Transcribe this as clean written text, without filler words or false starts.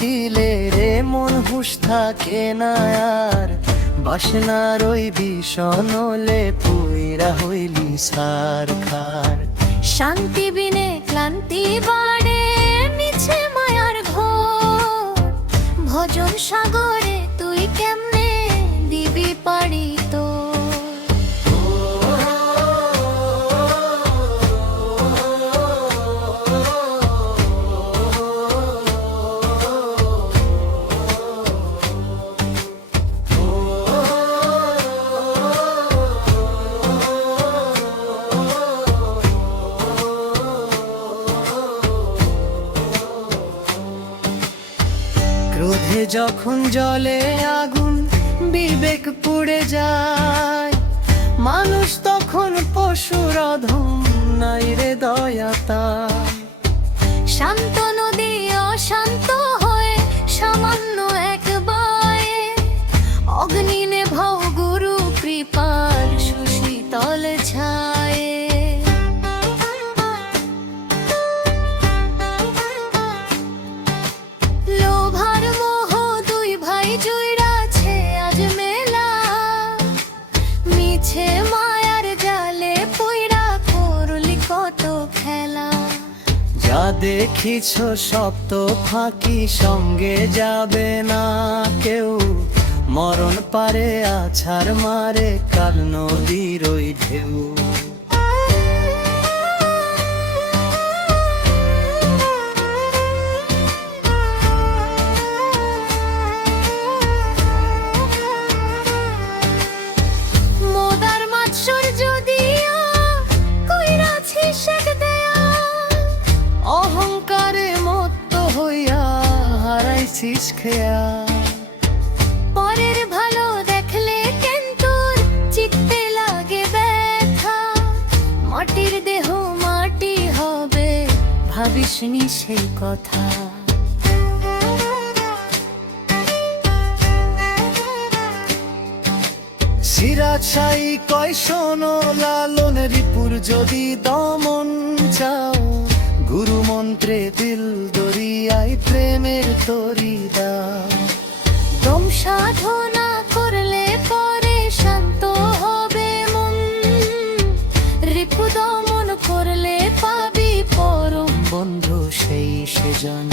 দিলে রে মন হুঁশ থাকে না আর, বাসনার ওই বিষণলে পুইরা হইলি সার খার। শান্তি বিনে ক্লান্তি বাড়ে, মিছে মায়ার ঘোর। ভজন সাগরে তুই কেমনে দিবি পারি তো। ক্রোধে যখন জ্বলে আগুন বিবেক পুড়ে যায়, মানুষ তখন পশুর অধম নাই রে দয়া তার। শান্ত নদী অশান্ত হয়ে সামান্য এক বায়ে, অগ্নি নেভাও গুরু কৃপার সুশীতল ছায়ে। লোভার মোহ দুই ভাই জুড়াছে আজ মেলা, মিছে মায়ার জালে পইরা করলি কত খেলা। যা দেখিছ সব তো ফাঁকি, সঙ্গে যাবে না কেউ। মরণ পারে আছাড় মারে কাল নদীর ওই ঢেউ। মোদার মাৎসর যদিও কইরাছি শেখ দেয়া, অহংকারে মত্ত হইয়া হারাইছিস খেয়া। পরের ভালো দেখলে কেন তোর চিত্তে লাগে ব্যথা। মাটির দেহ মাটি হবে, ভাবিসনি সেই কথা। সিরাজ সাই কয় শোনো লালন রিপুর যদি দমন চাও, গুরু মন্ত্রে দিল দরিয়ায় প্রেমের তরি দাও। দম সাধনা করলে পরে শান্ত হবে মন, রিপু দমন করলে পাবি পরম বন্ধু সেই সেজন।